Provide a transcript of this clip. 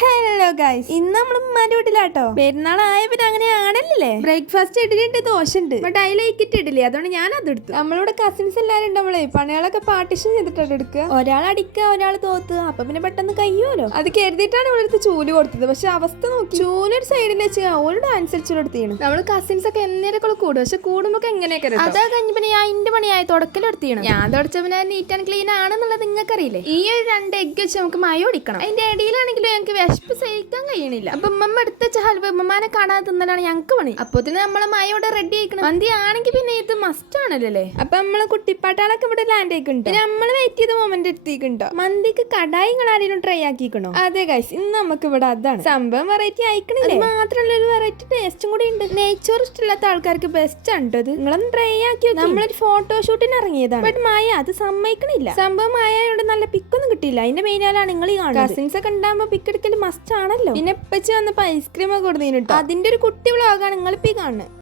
Hello guys, ഇന്ന് നമ്മള് ഉമ്മാന്റെ വീട്ടിലാട്ടോ. പെരുന്നാളായ പിന്നെ അങ്ങനെയാണല്ലേ. ബ്രേക്ക്ഫാസ്റ്റ് ഇഡലിട്ട് ദോശ ഉണ്ട്, ബട്ട് അതിലേക്കിട്ട് ഇഡലി, അതുകൊണ്ട് ഞാൻ അത് എടുത്തു. നമ്മളിവിടെ കസിൻസ് എല്ലാരും ഉണ്ടാവുള്ളേ പണികളൊക്കെ പാർട്ടിഷൻ ചെയ്തിട്ടാണ് എടുക്കുക. ഒരാൾ അടിക്കുക, ഒരാൾ തോത്തുക, അപ്പൊ പിന്നെ പെട്ടെന്ന് കഴിയുമല്ലോ. അത് കരുതിയിട്ടാണ് ഇവിടുത്തെ ചൂല് കൊടുത്തത്. പക്ഷെ അവസ്ഥ നോക്കി, ചൂലൊരു സൈഡിൽ വെച്ച് ഓരോട് അനുസരിച്ച് കൊടുത്താണ്. നമ്മള് കസിൻസ് ഒക്കെ എന്നേരൊക്കെ കൂടും, പക്ഷെ കൂടുമ്പോ എങ്ങനെയൊക്കെ അതാ കഴിഞ്ഞ പിന്നെ ഞാൻ എന്റെ പണിയായി തുടക്കലെടുത്തിയാണ്. ഞാൻ തുടച്ച പിന്നെ നീറ്റ് ആൻഡ് ക്ലീൻ ആണെന്നുള്ളത് നിങ്ങൾക്ക് അറിയില്ലേ. ഈ ഒരു 2 എഗ് വെച്ച് നമുക്ക് മയ ഒടിക്കണം. അതിന്റെ ഇടയിലാണെങ്കിലും ഞങ്ങൾക്ക് വിശപ്പ് സഹിക്കാൻ കഴിയണില്ല. അപ്പൊ ഉമ്മ എടുത്ത ഹൽവ ഉമ്മമാനെ കാണാതെ തിന്നലാണ് ഞങ്ങൾക്ക് പണി. അപ്പൊ തന്നെ നമ്മളെ മയോടെ റെഡി ആയിക്കണം. മന്തി ആണെങ്കിൽ പിന്നെ ഇത് മസ്റ്റ് ആണല്ലേ. അപ്പൊ നമ്മള് കുട്ടിപ്പാട്ടാളൊക്കെ ഇവിടെ ലാൻഡ് ആയിക്കുണ്ടോ. നമ്മള് വെയിറ്റ് ചെയ്ത മൊമെന്റ് എത്തിക്കുണ്ടോ. മന്തിക്ക് കടായി നിങ്ങൾ ആരെങ്കിലും ട്രൈ ആക്കിക്കണോ? അതെ ഗൈസ്, ഇന്ന് നമുക്ക് ഇവിടെ അതാണ് സംഭവം. വെറൈറ്റി ആയിക്കണില്ലേ. മാത്രമല്ല ഒരു വെറൈറ്റി ടേസ്റ്റും കൂടി ഉണ്ട്. നെയ്ച്ചോറ് ഇഷ്ടമില്ലാത്ത ആൾക്കാർക്ക് ബെസ്റ്റ് ആണ് ഇത്. നിങ്ങളൊന്ന് ട്രൈ ആക്കി. നമ്മളൊരു ഫോട്ടോഷൂട്ടിന് ഇറങ്ങിയതാണ്, ബട്ട് മായ അത് സമ്മതിക്കണില്ല. സംഭവം മായയോട് നല്ല പിക്കൊന്നും കിട്ടിയില്ല. അതിന്റെ മെയിനാലാണ് നിങ്ങൾ ഈ കാണുന്നത്. കസിൻസ് ഒക്കെ ഉണ്ടാകുമ്പോ പിക്ക് എടുക്കൽ മസ്റ്റ് ആണല്ലോ. പിന്നെ ഇപ്പച്ച് വന്നപ്പോ ഐസ്ക്രീം ഒക്കെ കൊടുത്തീനിട്ടോ. അതിന്റെ ഒരു കുട്ടി വ്ളോഗാണ് നിങ്ങൾ ഇപ്പൊ ഈ കാണുന്നത്.